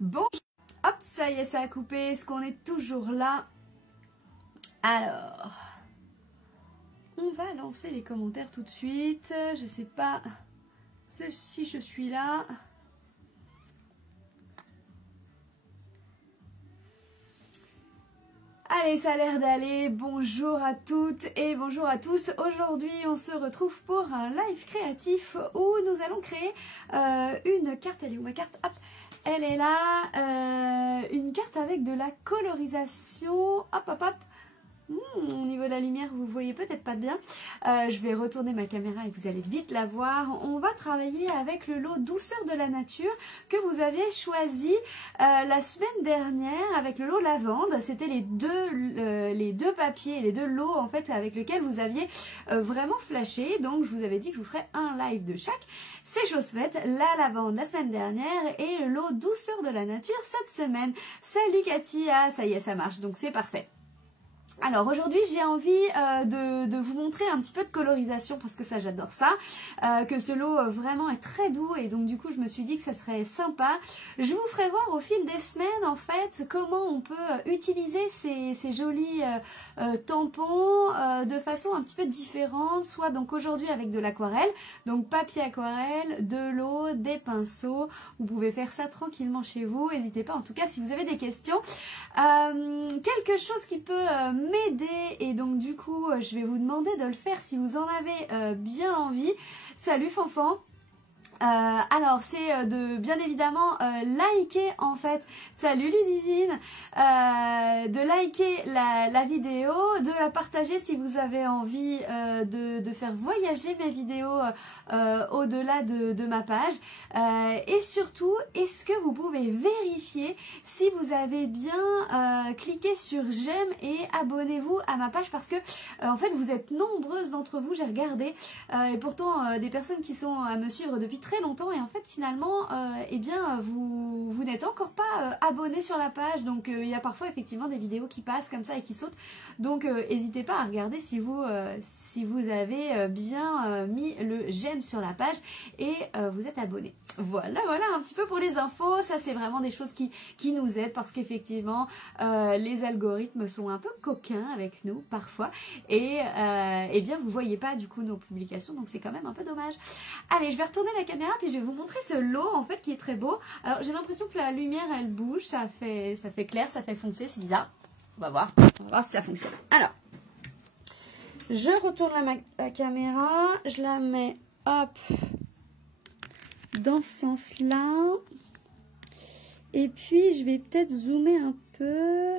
Bon, hop, ça y est, ça a coupé. Est-ce qu'on est toujours là? Alors, on va lancer les commentaires tout de suite. Je sais pas si je suis là. Allez, ça a l'air d'aller. Bonjour à toutes et bonjour à tous. Aujourd'hui, on se retrouve pour un live créatif où nous allons créer une carte. Elle est où ma carte? Hop, elle est là. Une carte avec de la colorisation. Hop, hop, hop. Au niveau de la lumière, vous voyez peut-être pas bien. Je vais retourner ma caméra et vous allez vite la voir. On va travailler avec le lot Douceur de la nature que vous aviez choisi la semaine dernière avec le lot lavande. C'était les deux papiers, les deux lots en fait avec lesquels vous aviez vraiment flashé. Donc je vous avais dit que je vous ferais un live de chaque. C'est chose faite, la lavande la semaine dernière et le lot Douceur de la nature cette semaine. Salut Katia, ça y est, ça marche, donc c'est parfait. Alors aujourd'hui j'ai envie de vous montrer un petit peu de colorisation parce que ça j'adore ça, que ce lot vraiment est très doux et donc du coup je me suis dit que ça serait sympa. Je vous ferai voir au fil des semaines en fait comment on peut utiliser ces jolis tampons de façon un petit peu différente, soit donc aujourd'hui avec de l'aquarelle, donc papier aquarelle, de l'eau, des pinceaux, vous pouvez faire ça tranquillement chez vous, n'hésitez pas en tout cas si vous avez des questions. Quelque chose qui peut m'aider et donc du coup je vais vous demander de le faire si vous en avez bien envie. Salut Fanfan. Alors c'est de bien évidemment liker en fait, salut Ludivine, de liker la vidéo, de la partager si vous avez envie de faire voyager mes vidéos au-delà de ma page et surtout est-ce que vous pouvez vérifier si vous avez bien cliqué sur j'aime et abonnez-vous à ma page parce que en fait vous êtes nombreuses d'entre vous, j'ai regardé et pourtant des personnes qui sont à me suivre depuis très longtemps et en fait finalement eh bien vous n'êtes encore pas abonné sur la page, donc il y a parfois effectivement des vidéos qui passent comme ça et qui sautent, donc n'hésitez pas à regarder si vous avez bien mis le j'aime sur la page et vous êtes abonné. Voilà un petit peu pour les infos, ça c'est vraiment des choses qui nous aident parce qu'effectivement les algorithmes sont un peu coquins avec nous parfois et eh bien vous voyez pas du coup nos publications, donc c'est quand même un peu dommage. Allez, je vais retourner la caméra puis je vais vous montrer ce lot en fait qui est très beau. Alors j'ai l'impression que la lumière elle bouge, ça fait clair, ça fait foncé, c'est bizarre. On va voir si ça fonctionne. Alors, je retourne la caméra, je la mets hop dans ce sens-là. Et puis je vais peut-être zoomer un peu.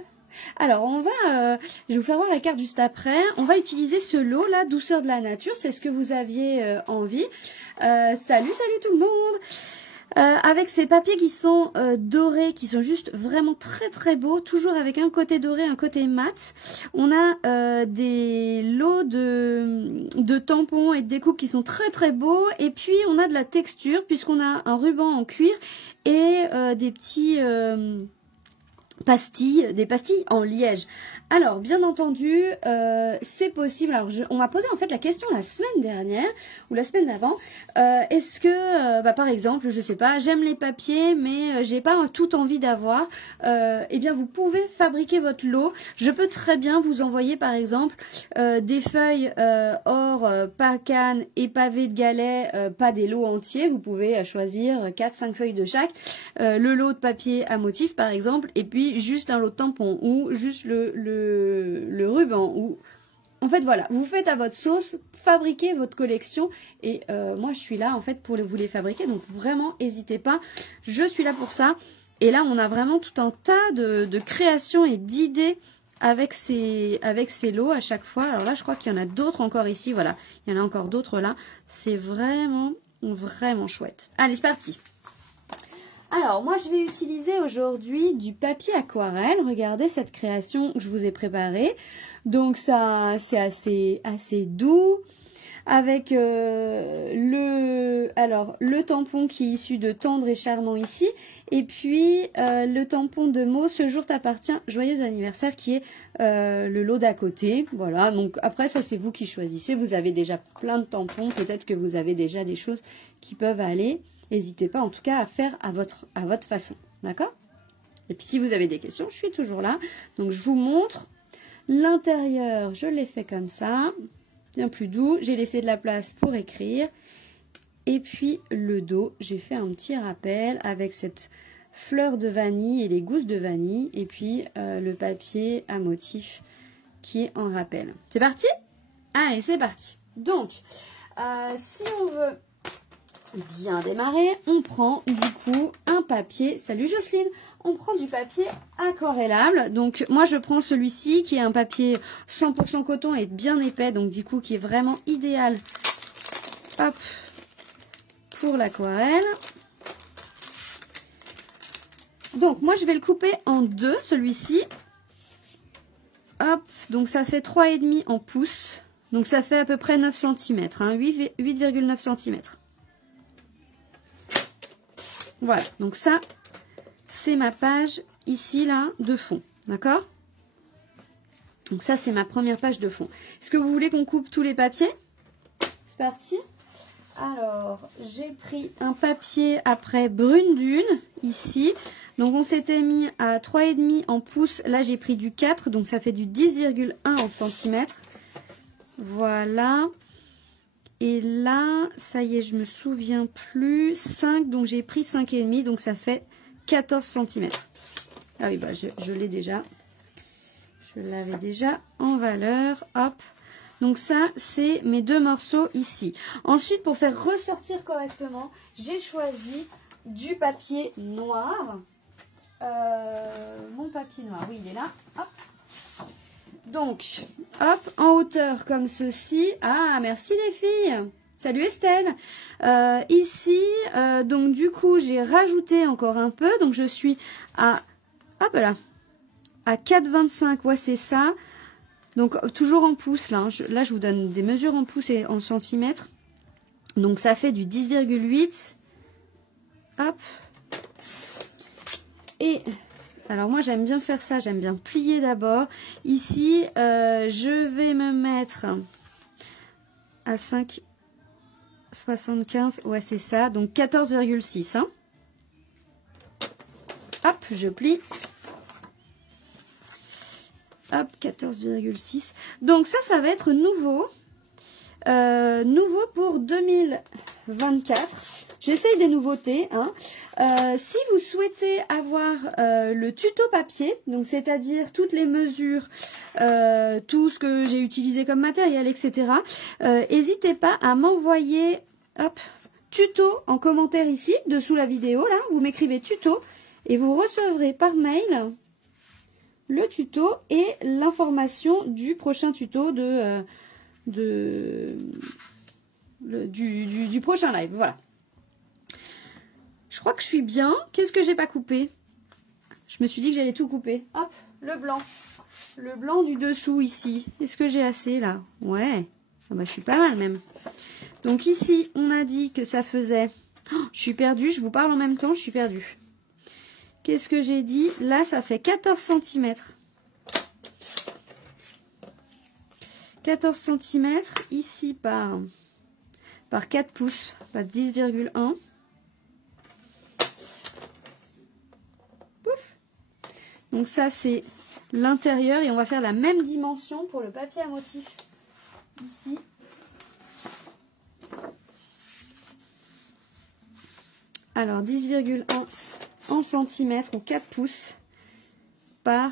Alors je vais vous faire voir la carte juste après. On va utiliser ce lot là, Douceur de la nature, c'est ce que vous aviez envie. Salut tout le monde. Avec ces papiers qui sont dorés, qui sont juste vraiment très beaux, toujours avec un côté doré, un côté mat. On a des lots de tampons et de découpes qui sont très beaux. Et puis on a de la texture puisqu'on a un ruban en cuir et des petits... des pastilles en liège. Alors bien entendu c'est possible, alors on m'a posé en fait la question la semaine dernière ou la semaine d'avant, est-ce que par exemple je sais pas, j'aime les papiers mais j'ai pas tout envie d'avoir, eh bien vous pouvez fabriquer votre lot. Je peux très bien vous envoyer par exemple des feuilles or, pacane et pavé de galets, pas des lots entiers, vous pouvez choisir 4-5 feuilles de chaque, le lot de papier à motif par exemple, et puis juste un lot de tampons ou juste le ruban ou en fait voilà, vous faites à votre sauce, fabriquez votre collection et moi je suis là en fait pour vous les fabriquer, donc vraiment n'hésitez pas, je suis là pour ça. Et là on a vraiment tout un tas de créations et d'idées avec ces lots à chaque fois. Alors là je crois qu'il y en a d'autres encore ici, voilà, il y en a encore d'autres là, c'est vraiment chouette. Allez c'est parti. Alors, moi, je vais utiliser aujourd'hui du papier aquarelle. Regardez cette création que je vous ai préparée. Donc, ça, c'est assez doux. Avec le tampon qui est issu de Tendre et Charmant ici. Et puis, le tampon de Mo, Ce jour t'appartient, joyeux anniversaire, qui est le lot d'à côté. Voilà, donc après, ça, c'est vous qui choisissez. Vous avez déjà plein de tampons. Peut-être que vous avez déjà des choses qui peuvent aller. N'hésitez pas en tout cas à faire à votre façon, d'accord? Et puis si vous avez des questions, je suis toujours là. Donc je vous montre. L'intérieur, je l'ai fait comme ça, bien plus doux. J'ai laissé de la place pour écrire. Et puis le dos, j'ai fait un petit rappel avec cette fleur de vanille et les gousses de vanille. Et puis le papier à motif qui est en rappel. C'est parti? Allez, c'est parti. Donc, si on veut bien démarrer, on prend du coup un papier. Salut Jocelyne! On prend du papier aquarellable. Donc moi je prends celui-ci qui est un papier 100% coton et bien épais. Donc du coup qui est vraiment idéal, hop, pour l'aquarelle. Donc moi je vais le couper en deux, celui-ci. Hop, donc ça fait 3,5 en pouces. Donc ça fait à peu près 9 cm, hein, 8,9 cm. Voilà, donc ça, c'est ma page ici, là, de fond. D'accord? Donc ça, c'est ma première page de fond. Est-ce que vous voulez qu'on coupe tous les papiers? C'est parti. Alors, j'ai pris un papier après brune dune, ici. Donc on s'était mis à 3,5 en pouces. Là, j'ai pris du 4, donc ça fait du 10,1 en centimètres. Voilà. Et là, ça y est, je me souviens plus. 5, donc j'ai pris 5,5, donc ça fait 14 cm. Ah oui, bah je l'ai déjà. Je l'avais déjà en valeur. Hop. Donc ça, c'est mes deux morceaux ici. Ensuite, pour faire ressortir correctement, j'ai choisi du papier noir. Mon papier noir, oui, il est là. Hop. Donc, hop, en hauteur comme ceci. Ah, merci les filles. Salut Estelle. Ici, donc du coup, j'ai rajouté encore un peu. Donc, je suis à, hop là, à 4,25. Ouais, c'est ça. Donc, toujours en pouces, là. Là, je vous donne des mesures en pouces et en centimètres. Donc, ça fait du 10,8. Hop. Et... alors moi j'aime bien faire ça, j'aime bien plier d'abord. Ici, je vais me mettre à 5,75. Ouais, c'est ça. Donc 14,6. Hein. Hop, je plie. Hop, 14,6. Donc ça va être nouveau. Nouveau pour 2024. J'essaye des nouveautés. Hein. Si vous souhaitez avoir le tuto papier, donc c'est-à-dire toutes les mesures, tout ce que j'ai utilisé comme matériel, etc., n'hésitez pas à m'envoyer tuto en commentaire ici, dessous la vidéo. Là, vous m'écrivez tuto et vous recevrez par mail le tuto et l'information du prochain tuto du prochain live. Voilà. Je crois que je suis bien. Qu'est-ce que j'ai pas coupé? Je me suis dit que j'allais tout couper. Hop, le blanc. Le blanc du dessous ici. Est-ce que j'ai assez là? Ouais. Ah bah, je suis pas mal même. Donc ici, on a dit que ça faisait... Oh, je suis perdue. Je vous parle en même temps. Je suis perdue. Qu'est-ce que j'ai dit? Là, ça fait 14 cm. 14 cm. Ici, par 4 pouces. Pas 10,1. Donc ça, c'est l'intérieur et on va faire la même dimension pour le papier à motif. Ici. Alors, 10,1 en centimètres ou 4 pouces par...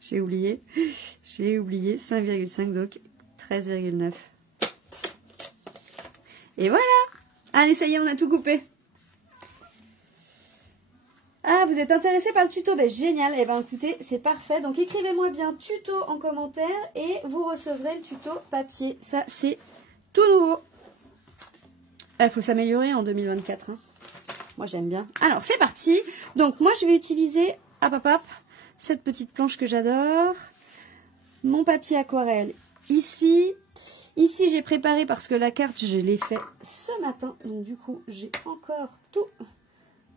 J'ai oublié 5,5, donc 13,9. Et voilà! Allez, ça y est, on a tout coupé. Ah, vous êtes intéressé par le tuto? Ben, génial. Eh ben, écoutez, c'est parfait. Donc, écrivez-moi bien tuto en commentaire et vous recevrez le tuto papier. Ça, c'est tout nouveau. Il faut s'améliorer en 2024. Hein. Moi, j'aime bien. Alors, c'est parti. Donc, moi, je vais utiliser, cette petite planche que j'adore. Mon papier aquarelle ici. Ici, j'ai préparé parce que la carte, je l'ai fait ce matin. Donc, du coup, j'ai encore tout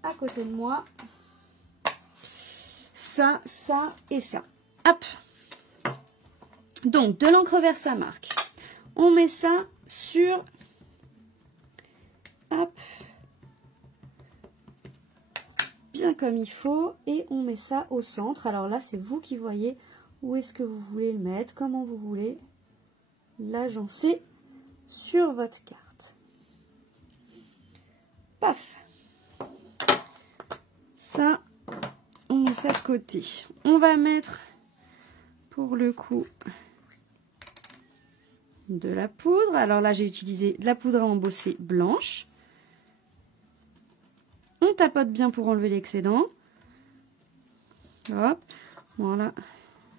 à côté de moi. Ça, ça et ça. Hop. Donc, de l'encre vert sa marque. On met ça sur... Hop. bien comme il faut et on met ça au centre. Alors là, c'est vous qui voyez où est-ce que vous voulez le mettre, comment vous voulez l'agencer sur votre carte. Paf! Ça, on met ça de côté. On va mettre, pour le coup, de la poudre. Alors là, j'ai utilisé de la poudre à embosser blanche. On tapote bien pour enlever l'excédent. Hop, voilà.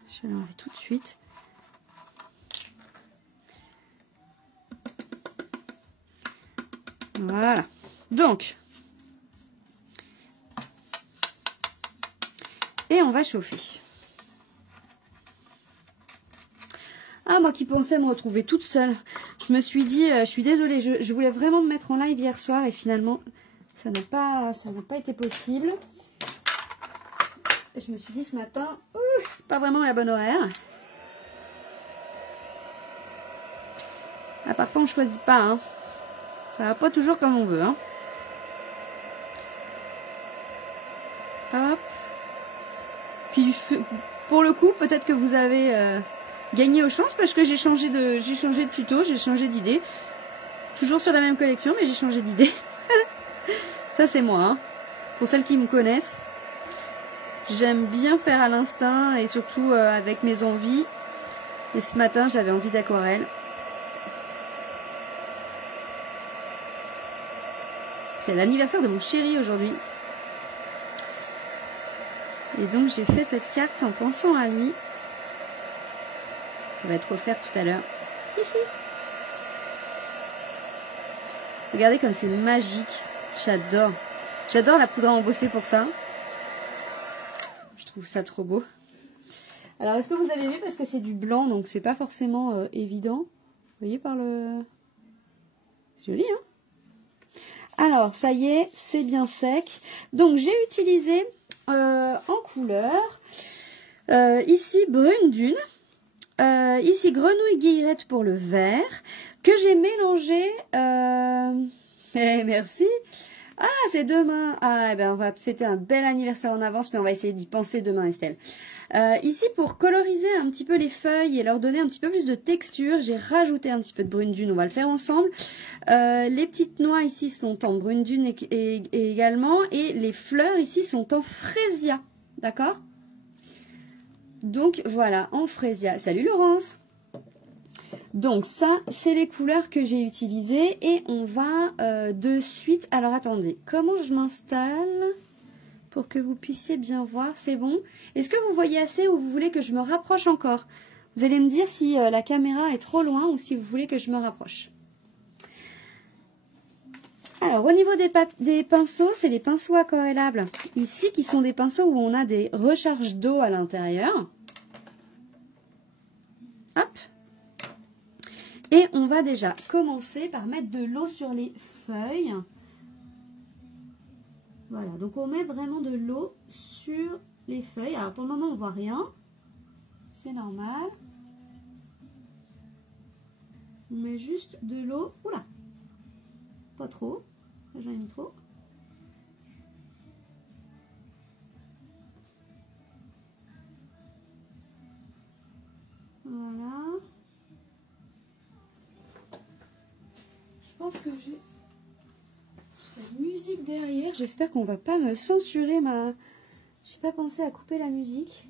Je vais l'enlever tout de suite. Voilà. Donc, et on va chauffer. Ah, moi qui pensais me retrouver toute seule. Je me suis dit, je suis désolée, je voulais vraiment me mettre en live hier soir et finalement, ça n'a pas été possible. Et je me suis dit ce matin, c'est pas vraiment la bonne horaire. Ah, parfois on choisit pas, hein. Ça va pas toujours comme on veut, hein. Hop. Puis pour le coup, peut-être que vous avez gagné aux chances parce que j'ai changé de tuto, j'ai changé d'idée. Toujours sur la même collection, mais j'ai changé d'idée. Ça c'est moi, hein. Pour celles qui me connaissent. J'aime bien faire à l'instinct et surtout avec mes envies. Et ce matin, j'avais envie d'aquarelle. C'est l'anniversaire de mon chéri aujourd'hui. Et donc, j'ai fait cette carte en pensant à lui. Ça va être offert tout à l'heure. Regardez comme c'est magique. J'adore. J'adore la poudre à embosser pour ça. Je trouve ça trop beau. Alors, est-ce que vous avez vu, parce que c'est du blanc, donc c'est pas forcément évident. Vous voyez par le... C'est joli, hein? Alors, ça y est, c'est bien sec. Donc, j'ai utilisé en couleur, ici brune dune, ici grenouille guillerette pour le vert, que j'ai mélangé... merci. Ah, c'est demain. Ah, eh ben, on va te fêter un bel anniversaire en avance, mais on va essayer d'y penser demain, Estelle. Ici, pour coloriser un petit peu les feuilles et leur donner un petit peu plus de texture, j'ai rajouté un petit peu de brune dune. On va le faire ensemble. Les petites noix ici sont en brune dune et également. Et les fleurs ici sont en frésia. D'accord? Donc, voilà, en frésia. Salut Laurence! Donc ça, c'est les couleurs que j'ai utilisées et on va de suite... Alors attendez, comment je m'installe pour que vous puissiez bien voir? C'est bon? Est-ce que vous voyez assez ou vous voulez que je me rapproche encore? Vous allez me dire si la caméra est trop loin ou si vous voulez que je me rapproche. Alors au niveau des pinceaux, c'est les pinceaux aquarellables ici qui sont des pinceaux où on a des recharges d'eau à l'intérieur. Hop! Et on va déjà commencer par mettre de l'eau sur les feuilles. Voilà, donc on met vraiment de l'eau sur les feuilles. Alors pour le moment, on ne voit rien. C'est normal. On met juste de l'eau. Oula! Pas trop. J'en ai mis trop. Voilà. Je pense que j'ai la musique derrière. J'espère qu'on va pas me censurer ma... J'ai pas pensé à couper la musique.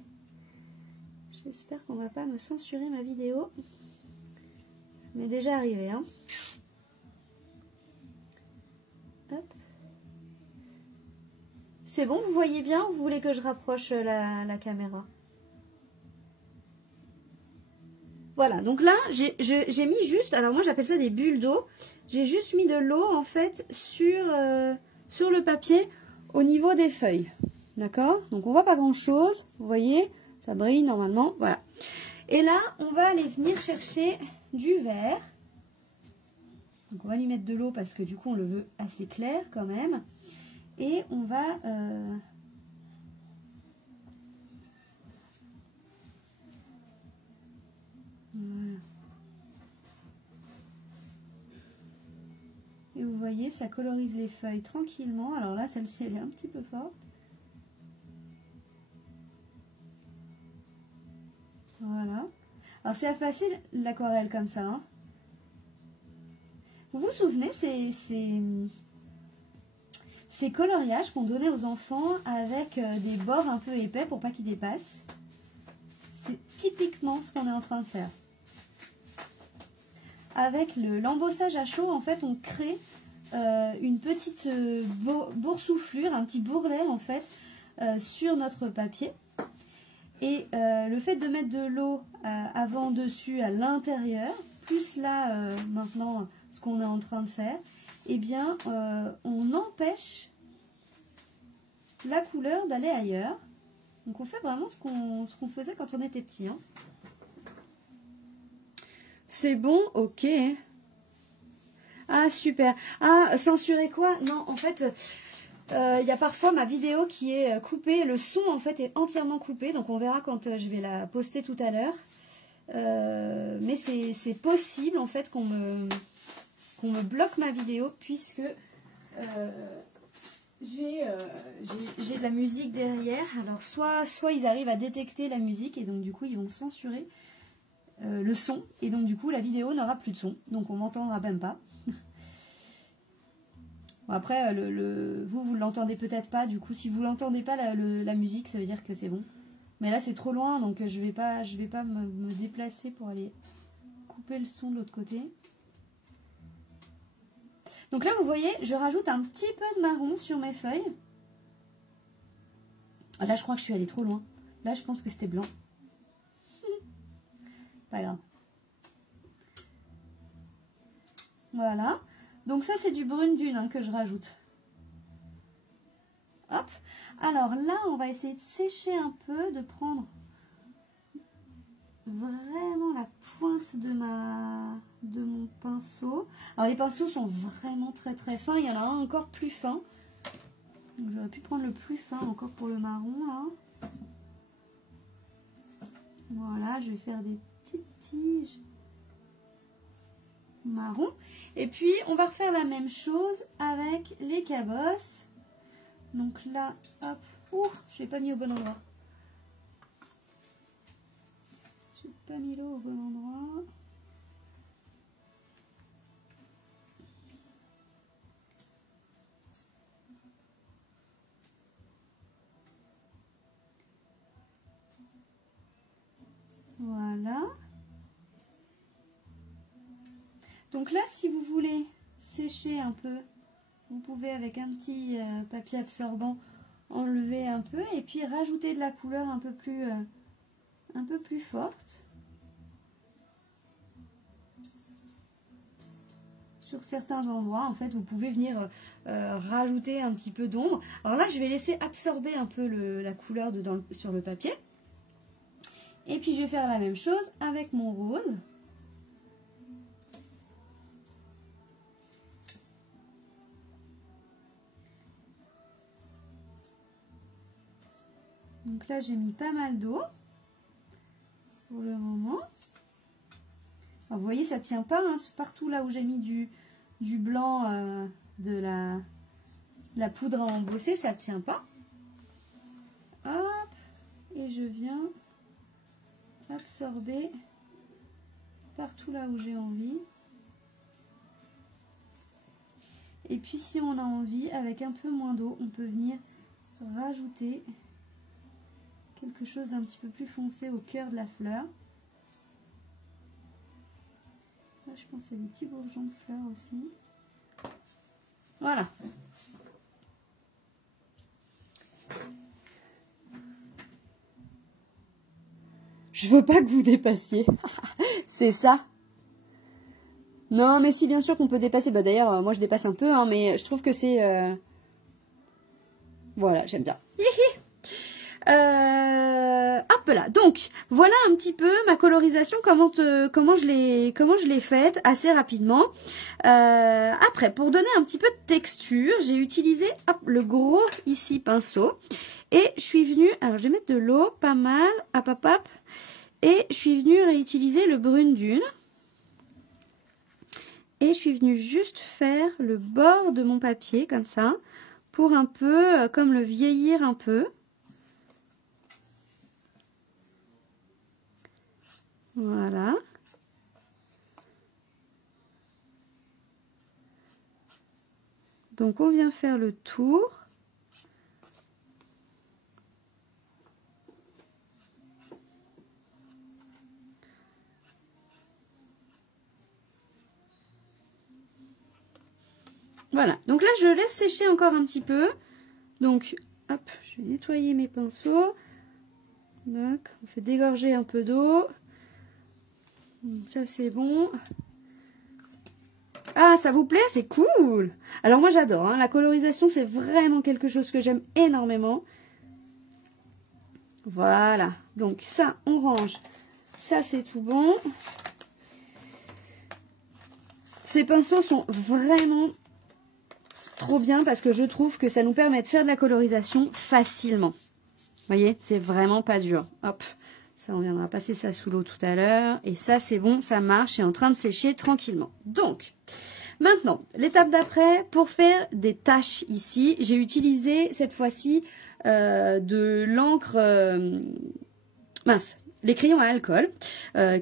J'espère qu'on va pas me censurer ma vidéo. Mais déjà arrivé, hein. Hop. C'est bon, vous voyez bien ou vous voulez que je rapproche la caméra? Voilà, donc là, j'ai mis juste... Alors moi, j'appelle ça des bulles d'eau. J'ai juste mis de l'eau, en fait, sur le papier au niveau des feuilles. D'accord? Donc, on voit pas grand-chose. Vous voyez? Ça brille normalement. Voilà. Et là, on va aller venir chercher du vert. Donc, on va lui mettre de l'eau parce que, du coup, on le veut assez clair quand même. Et on va... Voilà. Et vous voyez, ça colorise les feuilles tranquillement. Alors là, celle-ci, elle est un petit peu forte. Voilà. Alors c'est facile l'aquarelle comme ça. Hein. Vous vous souvenez, ces coloriages qu'on donnait aux enfants avec des bords un peu épais pour pas qu'ils dépassent. C'est typiquement ce qu'on est en train de faire. Avec l'embossage à chaud, en fait, on crée une petite boursouflure, un petit bourrelet en fait, sur notre papier. Et le fait de mettre de l'eau avant dessus à l'intérieur, plus là maintenant ce qu'on est en train de faire, eh bien on empêche la couleur d'aller ailleurs. Donc on fait vraiment ce qu'on faisait quand on était petit. Hein. C'est bon, ok. Ah super. Ah, censurer quoi? Non, en fait, il y a parfois ma vidéo qui est coupée. Le son en fait est entièrement coupé. Donc on verra quand je vais la poster tout à l'heure. Mais c'est possible en fait qu'on me bloque ma vidéo puisque j'ai de la musique derrière. Alors soit ils arrivent à détecter la musique et donc du coup ils vont censurer le son. Et donc du coup la vidéo n'aura plus de son. Donc on m'entendra même pas. Bon, après vous l'entendez peut-être pas. Du coup si vous l'entendez pas la musique ça veut dire que c'est bon. Mais là c'est trop loin donc je vais pas me déplacer pour aller couper le son de l'autre côté. Donc là vous voyez je rajoute un petit peu de marron sur mes feuilles. Là je crois que je suis allée trop loin. Là je pense que c'était blanc. Pas grave. Voilà. Donc ça c'est du brune dune hein, que je rajoute. Hop. Alors là on va essayer de sécher un peu, de prendre vraiment la pointe de mon pinceau. Alors les pinceaux sont vraiment très très fins. Il y en a un encore plus fin. J'aurais pu prendre le plus fin encore pour le marron là. Voilà, je vais faire des petites tiges marron. Et puis on va refaire la même chose avec les cabosses. Donc là, hop, je l'ai pas mis au bon endroit. J'ai pas mis l'eau au bon endroit. Voilà. Donc là, si vous voulez sécher un peu, vous pouvez avec un petit papier absorbant enlever un peu et puis rajouter de la couleur un peu plus forte. Sur certains endroits, en fait, vous pouvez venir rajouter un petit peu d'ombre. Alors là, je vais laisser absorber un peu la couleur sur le papier. Et puis, je vais faire la même chose avec mon rose. Donc là, j'ai mis pas mal d'eau pour le moment. Alors, vous voyez, ça ne tient pas. Hein, partout là où j'ai mis du blanc de la poudre à embosser, ça ne tient pas. Hop, et je viens absorber partout là où j'ai envie. Et puis si on a envie, avec un peu moins d'eau, on peut venir rajouter quelque chose d'un petit peu plus foncé au cœur de la fleur. Là, je pense qu'il y a des petits bourgeons de fleurs aussi. Voilà. Je veux pas que vous dépassiez. C'est ça. Non, mais si, bien sûr qu'on peut dépasser. Bah, d'ailleurs, moi, je dépasse un peu, hein, mais je trouve que c'est... Voilà, j'aime bien. Hop là, donc voilà un petit peu ma colorisation, comment je l'ai faite assez rapidement. Après, pour donner un petit peu de texture, j'ai utilisé le gros ici pinceau et je suis venue, alors je vais mettre de l'eau, pas mal, hop, et je suis venue réutiliser le brune dune et je suis venue juste faire le bord de mon papier comme ça pour un peu comme le vieillir un peu. Voilà. Donc on vient faire le tour. Voilà, donc là je laisse sécher encore un petit peu. Donc hop, je vais nettoyer mes pinceaux. Donc on fait dégorger un peu d'eau. Ça c'est bon. Ah, ça vous plaît? C'est cool! Alors moi j'adore, hein. La colorisation c'est vraiment quelque chose que j'aime énormément. Voilà, donc ça on range. Ça c'est tout bon. Ces pinceaux sont vraiment trop bien parce que je trouve que ça nous permet de faire de la colorisation facilement. Vous voyez, c'est vraiment pas dur. Hop, ça on viendra passer ça sous l'eau tout à l'heure. Et ça c'est bon, ça marche, c'est en train de sécher tranquillement. Donc, maintenant, l'étape d'après, pour faire des taches ici, j'ai utilisé cette fois-ci de l'encre, mince, les crayons à alcool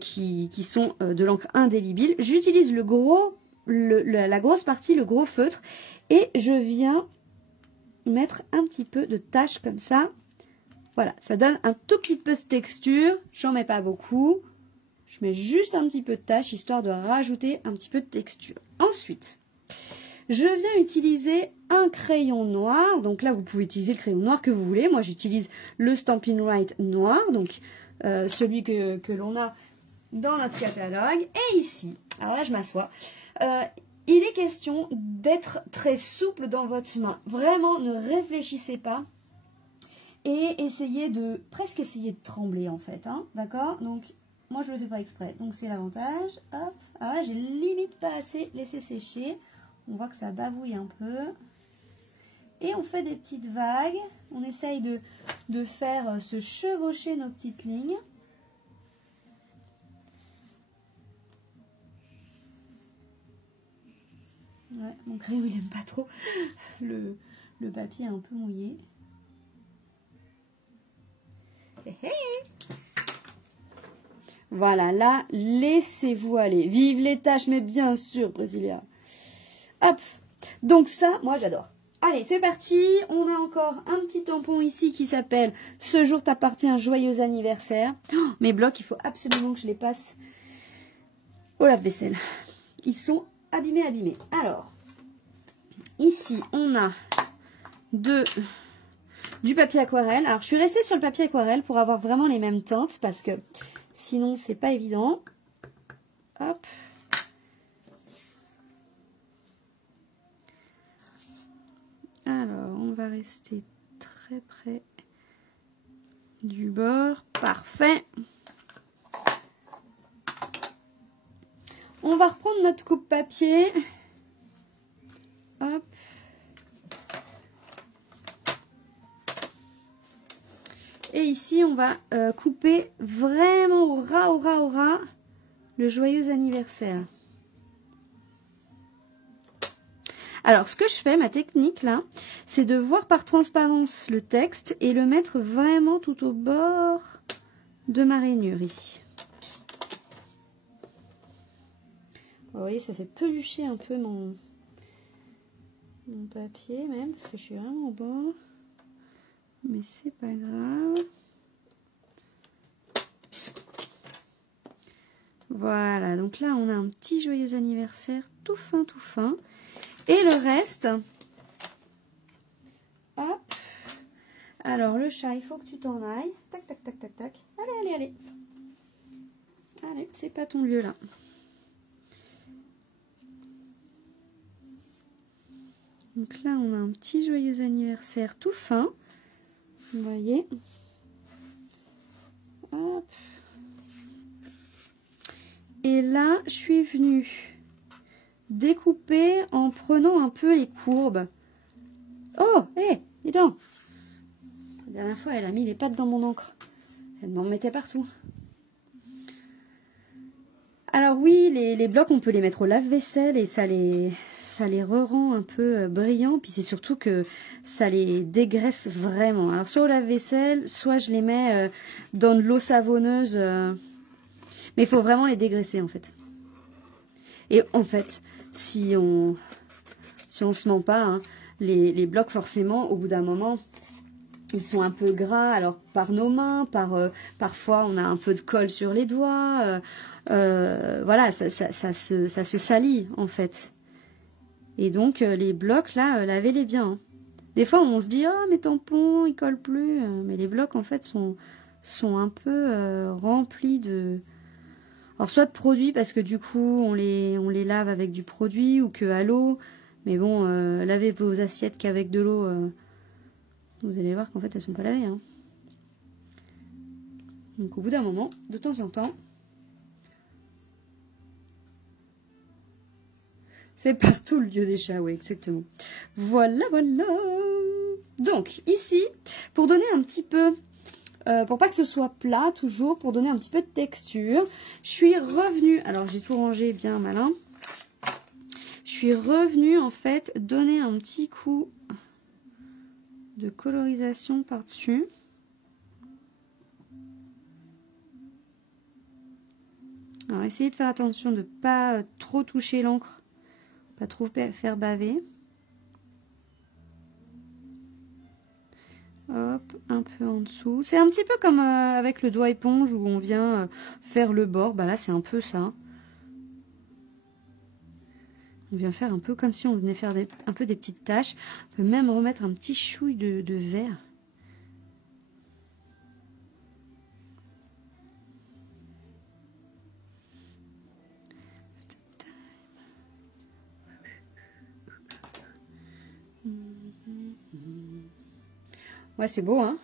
qui sont de l'encre indélébile. J'utilise la grosse partie, le gros feutre, et je viens mettre un petit peu de taches comme ça. Voilà, ça donne un tout petit peu de texture, j'en mets pas beaucoup. Je mets juste un petit peu de tache, histoire de rajouter un petit peu de texture. Ensuite, je viens utiliser un crayon noir. Donc là, vous pouvez utiliser le crayon noir que vous voulez. Moi, j'utilise le Stampin' Write noir, donc celui que l'on a dans notre catalogue. Et ici, alors là, je m'assois. Il est question d'être très souple dans votre main. Vraiment, ne réfléchissez pas. Et presque essayer de trembler en fait. Hein, d'accord? Donc, moi, je ne le fais pas exprès. Donc, c'est l'avantage. Hop. Alors là, j'ai limite pas assez laissé sécher. On voit que ça bavouille un peu. Et on fait des petites vagues. On essaye de faire se chevaucher nos petites lignes. Ouais, mon crayon, il n'aime pas trop le papier un peu mouillé. Hé hé! Voilà, là, laissez-vous aller. Vive les tâches, mais bien sûr, Brasilia. Hop. Donc ça, moi, j'adore. Allez, c'est parti. On a encore un petit tampon ici qui s'appelle « Ce jour t'appartient, joyeux anniversaire ». Oh, mes blocs, il faut absolument que je les passe au lave-vaisselle. Ils sont abîmés, abîmés. Alors, ici, on a du papier aquarelle. Alors, je suis restée sur le papier aquarelle pour avoir vraiment les mêmes teintes parce que sinon, c'est pas évident. Hop. Alors, on va rester très près du bord. Parfait. On va reprendre notre coupe papier. Hop. Et ici, on va couper vraiment au ras le joyeux anniversaire. Alors, ce que je fais, ma technique là, c'est de voir par transparence le texte et le mettre vraiment tout au bord de ma rainure ici. Vous voyez, ça fait pelucher un peu mon papier même, parce que je suis vraiment au bord. Mais c'est pas grave. Voilà, donc là on a un petit joyeux anniversaire tout fin, tout fin. Et le reste, hop. Alors le chat, il faut que tu t'en ailles. Tac, tac, tac, tac, tac. Allez, allez, allez. Allez, c'est pas ton lieu là. Donc là on a un petit joyeux anniversaire tout fin. Vous voyez. Hop. Et là, je suis venue découper en prenant un peu les courbes. Oh, hé, dis donc. La dernière fois, elle a mis les pattes dans mon encre. Elle m'en mettait partout. Alors oui, les blocs, on peut les mettre au lave-vaisselle et ça les re-rend un peu brillants. Puis c'est surtout que ça les dégraisse vraiment. Alors soit au lave-vaisselle, soit je les mets dans de l'eau savonneuse. Mais il faut vraiment les dégraisser en fait. Et en fait, si on se ment pas, hein, les blocs forcément, au bout d'un moment, ils sont un peu gras. Alors par nos mains, parfois on a un peu de colle sur les doigts. Voilà, ça se salit en fait. Et donc les blocs là, lavez-les bien. Hein. Des fois on se dit oh mes tampons ils collent plus, mais les blocs en fait sont un peu remplis de... Alors soit de produits parce que du coup on les lave avec du produit ou que à l'eau. Mais bon, lavez vos assiettes qu'avec de l'eau, vous allez voir qu'en fait elles sont pas lavées. Hein. Donc au bout d'un moment, de temps en temps, c'est partout le lieu des chats, oui exactement. Voilà, voilà. Donc ici, pour donner un petit peu... pour pas que ce soit plat, toujours, pour donner un petit peu de texture, je suis revenue, alors j'ai tout rangé bien malin, je suis revenue en fait donner un petit coup de colorisation par-dessus. Alors essayez de faire attention de ne pas trop toucher l'encre, pas trop faire baver. Hop, un peu en dessous. C'est un petit peu comme avec le doigt éponge où on vient faire le bord. Bah là, c'est un peu ça. On vient faire un peu comme si on venait faire un peu des petites taches. On peut même remettre un petit chouille de vert. Ouais, c'est beau, hein?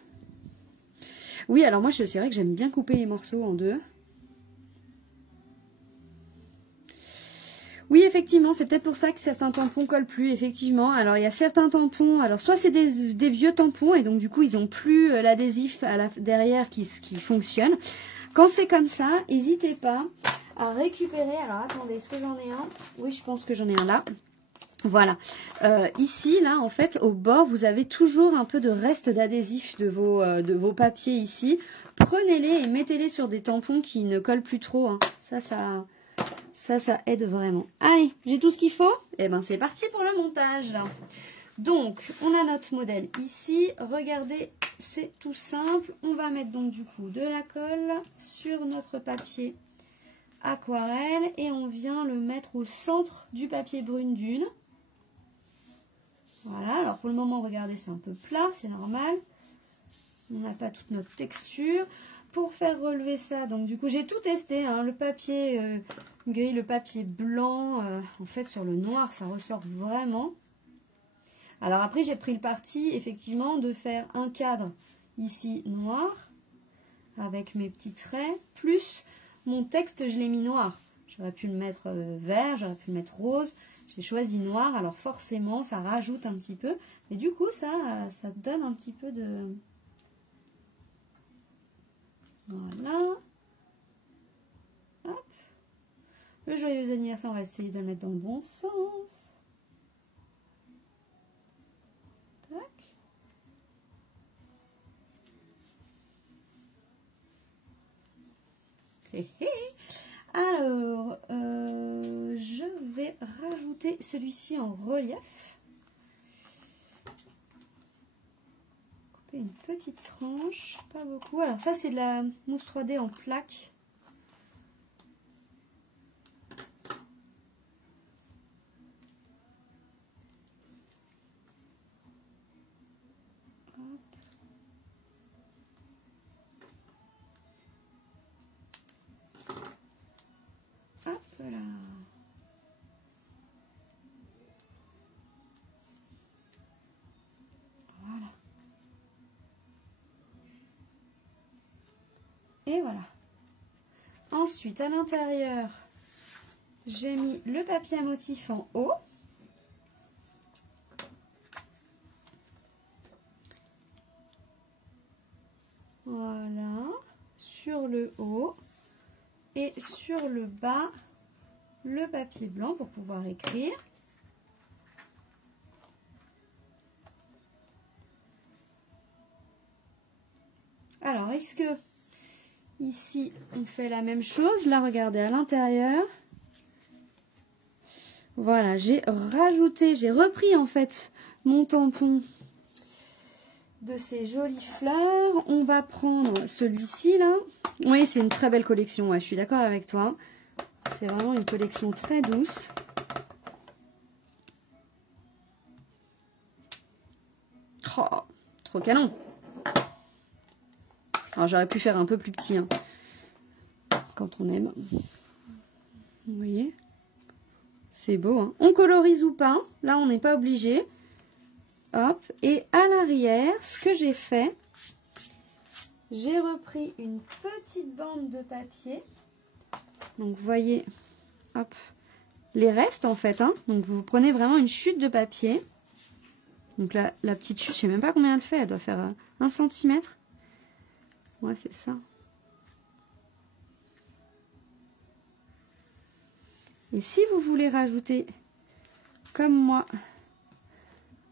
Oui, alors moi, c'est vrai que j'aime bien couper les morceaux en deux. Oui, effectivement, c'est peut-être pour ça que certains tampons collent plus, effectivement. Alors, il y a certains tampons, alors soit c'est des vieux tampons, et donc du coup, ils n'ont plus l'adhésif derrière qui fonctionne. Quand c'est comme ça, n'hésitez pas à récupérer. Alors, attendez, est-ce que j'en ai un? Oui, je pense que j'en ai un là. Voilà. Ici, là, en fait, au bord, vous avez toujours un peu de reste d'adhésif de vos papiers ici. Prenez-les et mettez-les sur des tampons qui ne collent plus trop. Hein. Ça aide vraiment. Allez, j'ai tout ce qu'il faut. Et ben, c'est parti pour le montage. Donc, on a notre modèle ici. Regardez, c'est tout simple. On va mettre donc du coup de la colle sur notre papier aquarelle et on vient le mettre au centre du papier brune dune. Voilà, alors pour le moment, regardez, c'est un peu plat, c'est normal. On n'a pas toute notre texture. Pour faire relever ça, donc du coup, j'ai tout testé, hein, le papier gris, le papier blanc. En fait, sur le noir, ça ressort vraiment. Alors après, j'ai pris le parti, effectivement, de faire un cadre ici noir, avec mes petits traits, plus mon texte, je l'ai mis noir. J'aurais pu le mettre vert, j'aurais pu le mettre rose. J'ai choisi noir, alors forcément, ça rajoute un petit peu. Et du coup, ça donne un petit peu de... Voilà. Hop. Le joyeux anniversaire, on va essayer de le mettre dans le bon sens. Tac. Hé hé. Alors, je vais rajouter celui-ci en relief. Couper une petite tranche, pas beaucoup. Alors ça, c'est de la mousse 3D en plaque. Hop là. Voilà. Et voilà. Ensuite, à l'intérieur, j'ai mis le papier à motif en haut. Voilà. Sur le haut. Et sur le bas, le papier blanc pour pouvoir écrire. Alors, est-ce que Ici, on fait la même chose. Là, regardez à l'intérieur. Voilà, j'ai repris en fait mon tampon de ces jolies fleurs. On va prendre celui-ci là. Oui, c'est une très belle collection, ouais, je suis d'accord avec toi. C'est vraiment une collection très douce. Oh, trop canon. Alors j'aurais pu faire un peu plus petit, hein, quand on aime. Vous voyez, c'est beau, hein. On colorise ou pas, là on n'est pas obligé. Hop, et à l'arrière, ce que j'ai fait, j'ai repris une petite bande de papier. Donc vous voyez, hop, les restes en fait, hein. Donc vous prenez vraiment une chute de papier. Donc la petite chute, je sais même pas combien elle fait, elle doit faire 1 cm. Ouais, c'est ça. Et si vous voulez rajouter, comme moi,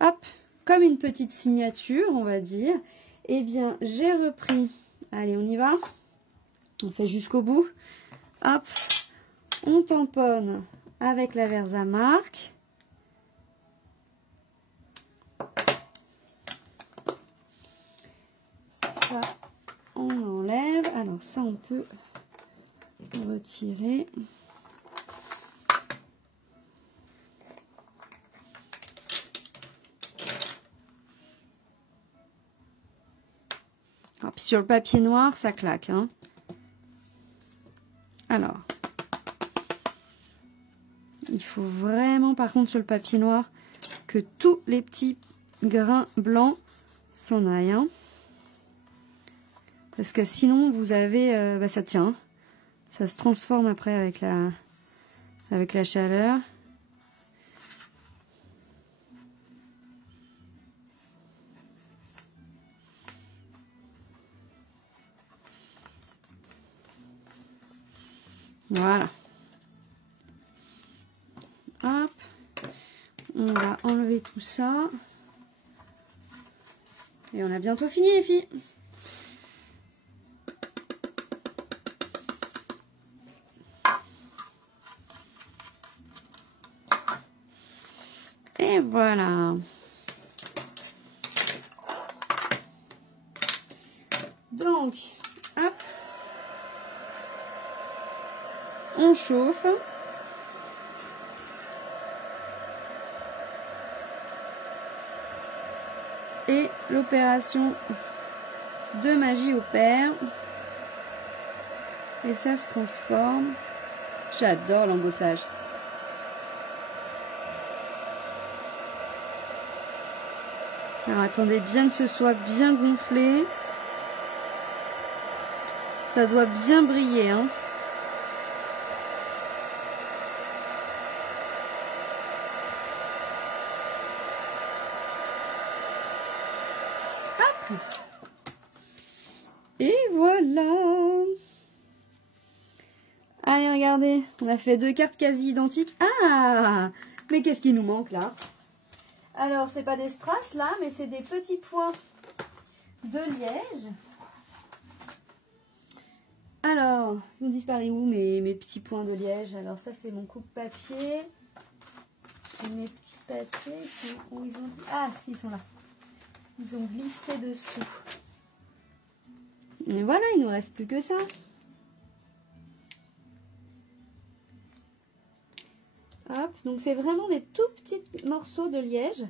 hop, comme une petite signature, on va dire, eh bien, j'ai repris, allez, on y va, on fait jusqu'au bout, hop, on tamponne avec la Versamark. Ça, on enlève. Alors ça, on peut retirer. Alors, puis sur le papier noir, ça claque, hein. Alors, il faut vraiment, par contre, sur le papier noir, que tous les petits grains blancs s'en aillent, hein. Parce que sinon, vous avez... ça tient. Ça se transforme après avec la chaleur. Voilà. Hop. On va enlever tout ça. Et on a bientôt fini, les filles. Et voilà. Donc, hop. On chauffe. Et l'opération de magie opère. Et ça se transforme. J'adore l'embossage. Alors attendez bien que ce soit bien gonflé. Ça doit bien briller, hein. Hop. Et voilà. Allez, regardez, on a fait 2 cartes quasi identiques. Ah, mais qu'est-ce qui nous manque là? Alors, c'est pas des strass là, mais c'est des petits points de liège. Alors, ils ont disparu où mes petits points de liège? Alors ça, c'est mon coupe-papier. J'ai mes petits papiers. Où ils ont dit... Ah, si, ils sont là. Ils ont glissé dessous. Et voilà, il ne nous reste plus que ça. Hop, donc c'est vraiment des tout petits morceaux de liège.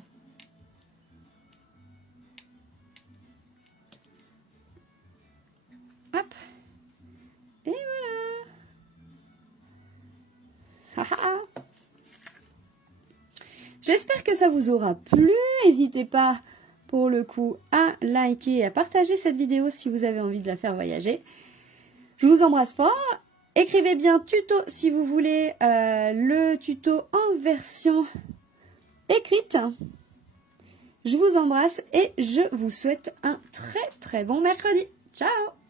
Hop. Et voilà. J'espère que ça vous aura plu. N'hésitez pas pour le coup à liker et à partager cette vidéo si vous avez envie de la faire voyager. Je vous embrasse fort. Écrivez bien tuto si vous voulez le tuto en version écrite. Je vous embrasse et je vous souhaite un très très bon mercredi. Ciao!